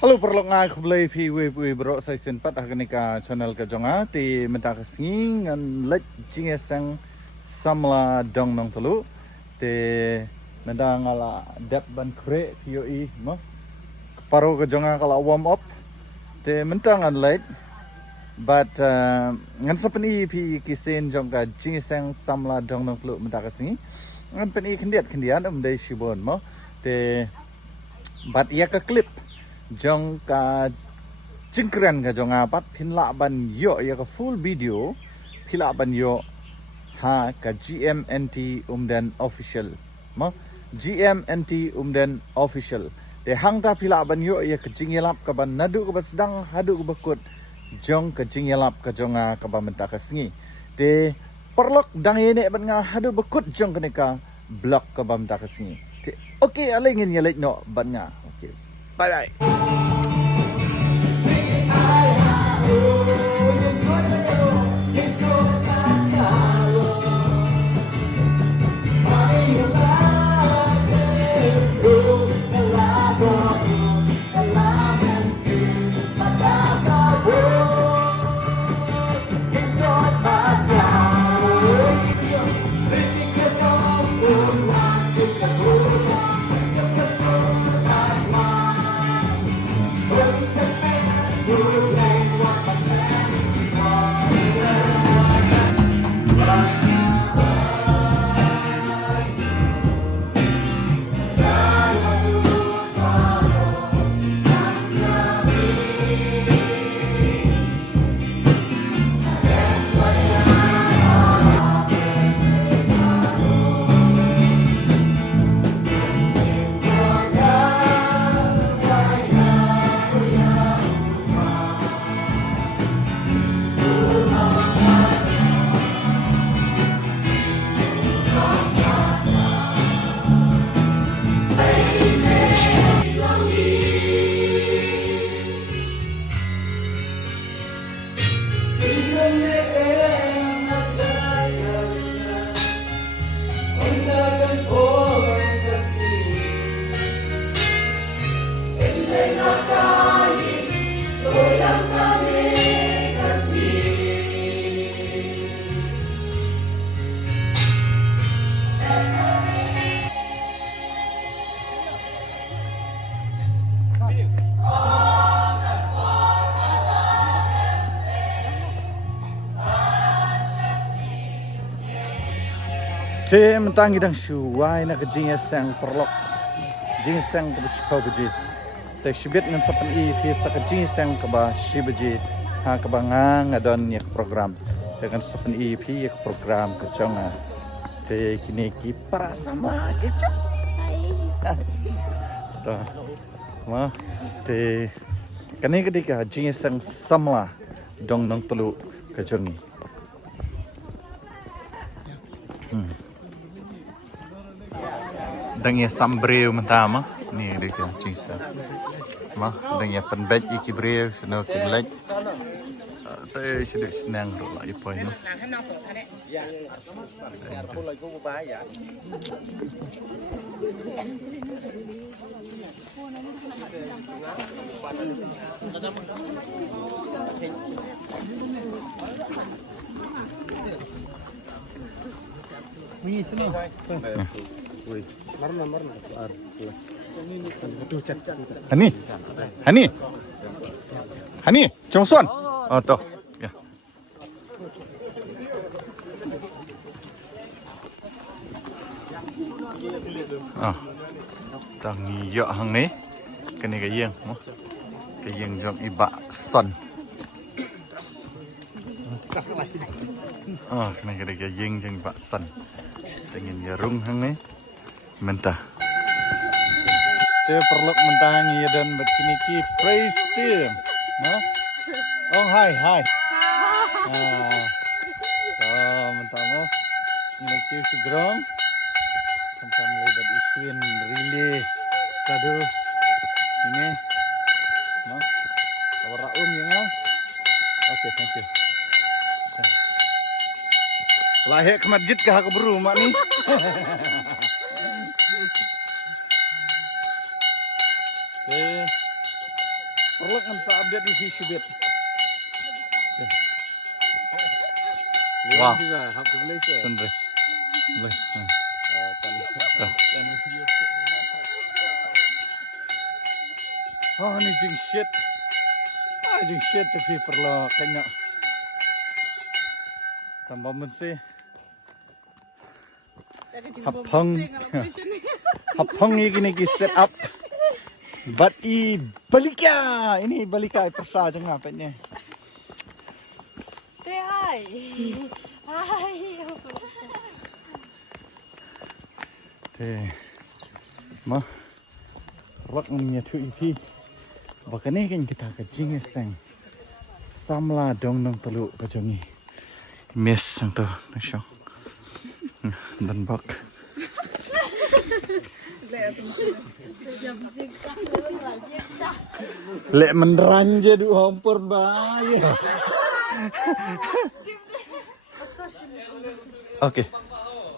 Halo perlu ngai kublai pi we bro saya senpat agnika channel ka jonga ti menta kasing ngan lek jingeseng samla dong nongtluh te menta ngala dep ban kre poi mo paro ka jonga kala warm up te menta ngan lek but ngan sapeni pi kisen jong ka jingeseng samla dong nongtluh menta kasing ngan peni kendiat dai shibon mo te but ia ka clip jong ka cingkren ka jong apat pinla ban yo ya ka full video pila ban yo ha ka GMNT umden official ma GMNT umden official de hangta pila ban yo ya ka jingelap ka ban nadu ka sedang hadu ka bakut jong ka jingelap ka jong ka ban menta ka singi de perlok dang yene ban nga hadu bakut jong ka blok ka ban menta ka singi okay alingin ya lek no ban nga okay bye. Te mentang idang shuai na ka jingeseng perlok jingeseng ka bishpau baji te shibit ngan sapan i pisa ka jingeseng ka ba shibaji ha ka ba ngadon ya program te kan sapan i pi ya program ka chonga te kini ki para sama ke chap to ma te kani ka dika jingeseng samla dong nongtluh ka jongi dang ya sambreu mentama ni dia cingsa mah dang ya penbet iki breu seno kelek te sedek senang lah ipo ini Wih, sini. Hani, Chongson. Oh, toh. Ya. Ah. Tangi yo hang ni. Kene ka yeng, mo. Ka yeng jong iba son. Oh, kene ka yeng jong iba son. Tengin ya rung hang ni. Mentah. Te perlu mentangi dan begini ki praise team. Nah. Oh hai. Ah. Oh mentah mo. Ini ki segrong. Sampai lebat isuin really. Tadu. Ini. Nah. Awara ya nga. Okay, thank you. Lahir ke masjid kah aku beru mak ni. perlu kan sa update di Shubit. Wah. Sendre. Boleh. Oh, ni jing shit. Jing shit tapi perlu kanya. Tambah mesti. Hapang ini set up. But balik ya. Ini balik ya persa jangan apa ni. Say hi. Hi. Mah, rak punya tu ipi. Bahkan ni kan kita ke Jingiaseng Samla Nongtluh kaba XIII. Miss yang tu, nasyo. Dan bak. Lek menranja du hampur bahaya. Okay,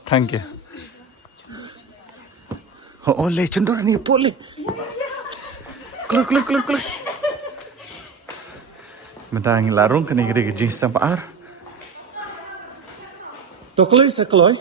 thank you. Oh, le cendur ni boleh. Kluk. Mentang larung kena gede jenis sampar. Tokloi sekloi.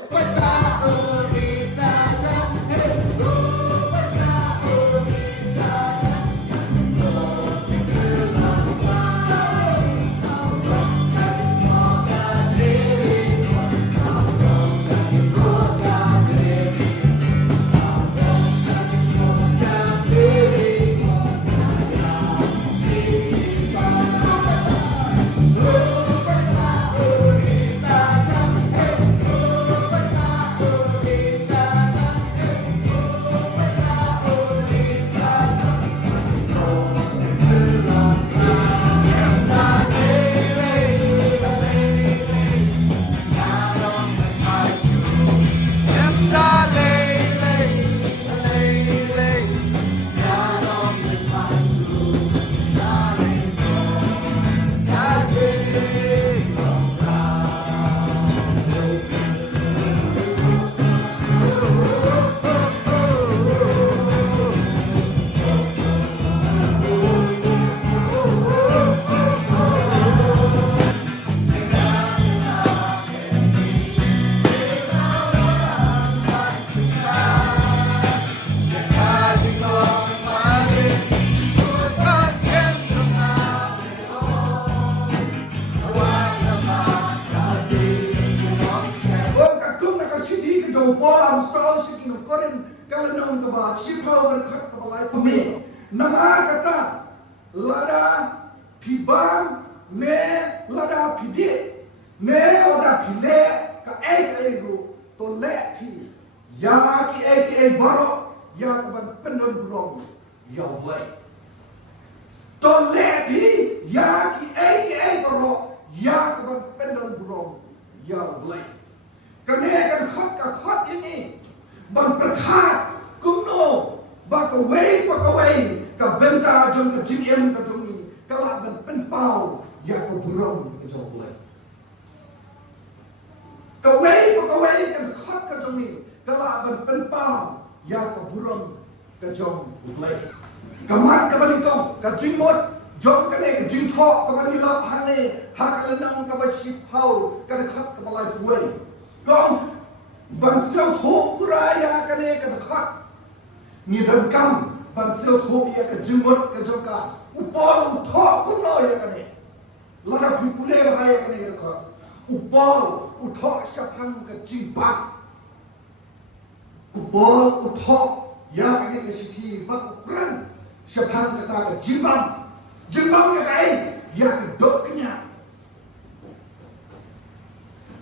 Polam stol siking korin kalau nong kaba sipau dan kat kepala pemi nama kata lada pibam ne lada pidit ne lada pile ka ego to le pi ya ki baro ya ka ban pendon burong ya wai to le pi ya ki baro ya ka ban pendon burong ya wai Kerana kat ini berperkat kumno bakawai ka benta jong ka jingem ka jong kalak dan penpau ya ka burung ka jong lai bakawai ka kat ka jong kalak dan penpau ya ka burung ka jong lai kamat ka balikong ka jingmot jong ka ne ka jingthok ka balilap hane hakalanang ka basipau ka kat ka balai kuai Kong ban siêu thô kuraya kane ka thak ni dan kam ban siêu thô ya ka jimot ka joka upor tho kuno ya kane lada pipule ba ya kane ka upor utho sapang ka jimpa upor utho ya kane ka siki bak ukran sapang ka ta ka jimbam ya kai ya ka doknya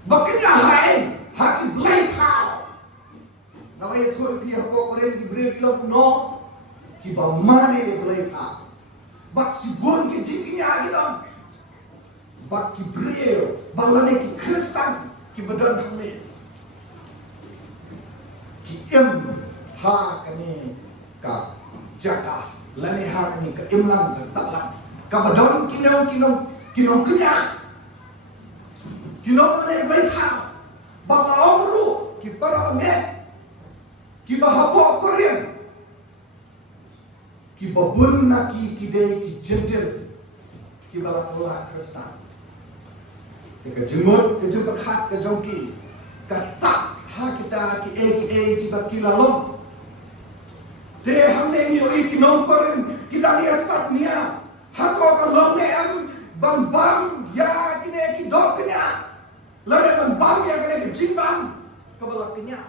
Baknya hai haki belai kau. Nawai thori pi hako koren di bre bilok no ki ba mane belai kau. Bak si bon ki jikinya gitu. Bak ki bre balane ki Kristen ki badan kami. Ki ha kani ka jaka lane ha kani ka imlang ka salam. Ka badan kinong kenya. Kinong mana baik hal, bapa orang ki para pengen, ki bahapo Korean, ki babun na ki dei ki gentle ki balak la krista ke jemut ke jumpa khat ke jongki ka sak ha kita ki ki bakilalom te hamne ni oi ki non koren kita ni sat nia hako ka long ne am bam ya ki ne ki doknya lare bam ya ki ne ki jimbam ka balaknya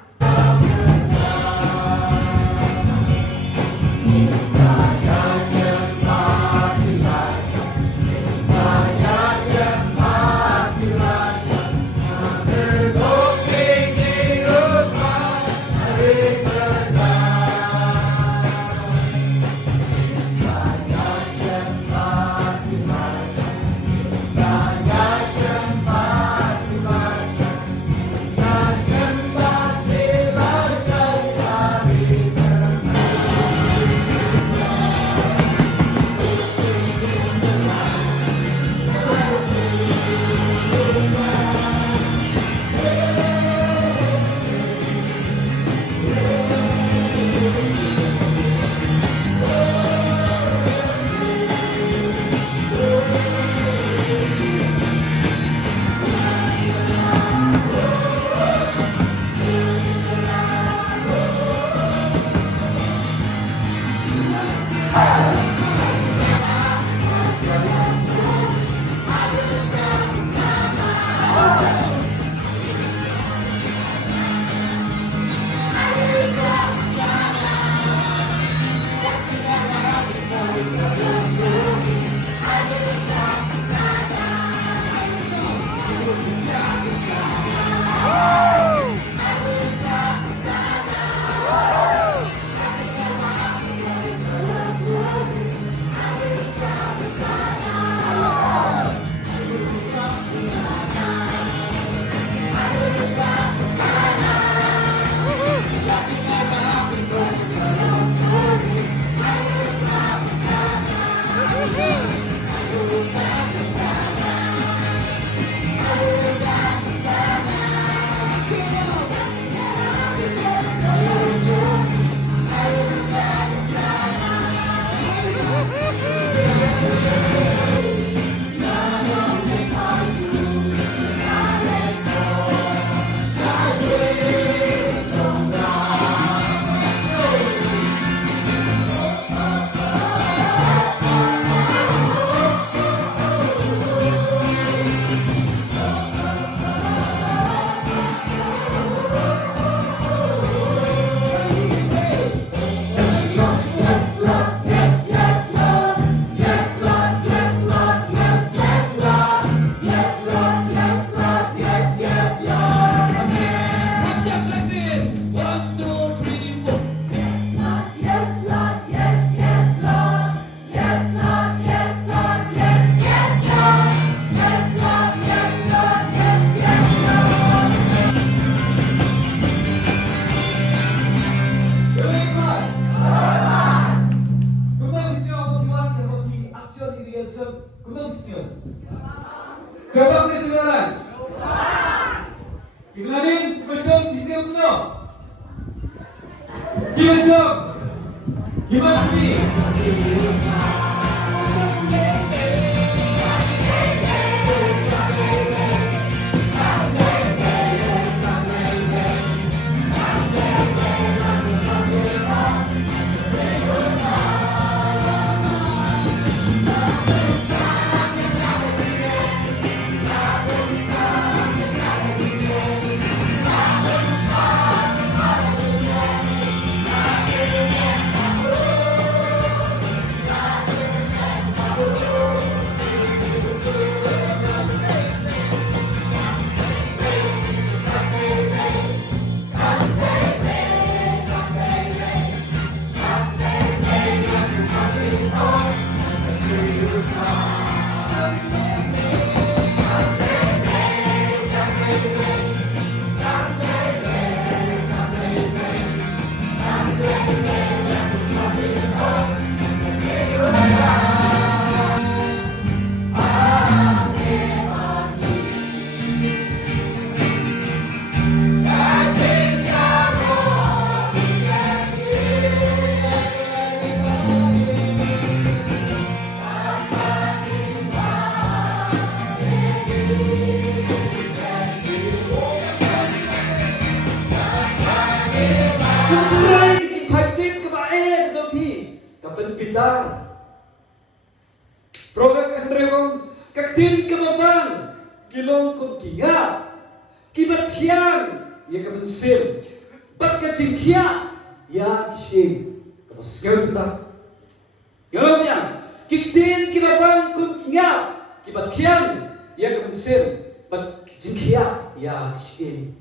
Siapa beri sebenarnya? Gimana Besok di sini penuh. Gimana nih? pitar. Program kanrewang kaktin kamabang kilong kong kinga. Kibatiang ya kabensim. Bat kacingkia ya kising. Kapos ngayon kita. Galongnya kaktin kamabang kong kinga. Kibatiang ya kabensim. Bat kacingkia ya kising.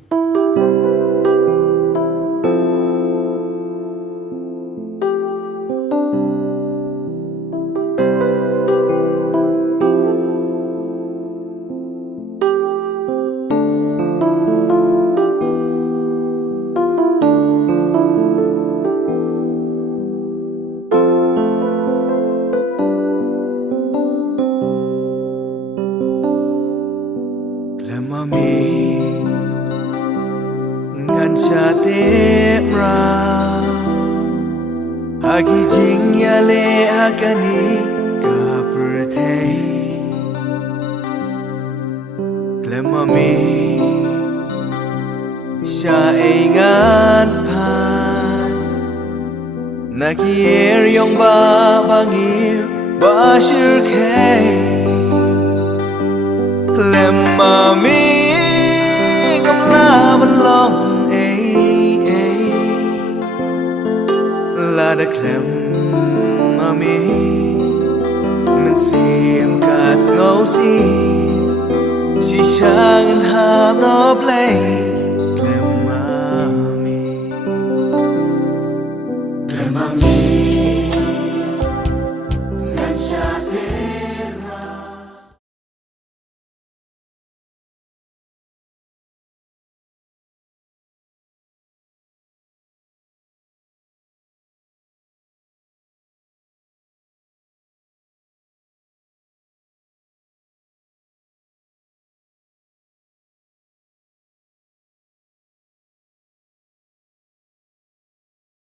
Mami ngan chate ra agi jing ya le agani ka prte mami sha e ngan pa na kier yong ba bangi ba shir ke mami ngam la ban long la da klem mami mình sim ka ngau si chi chang ham no ple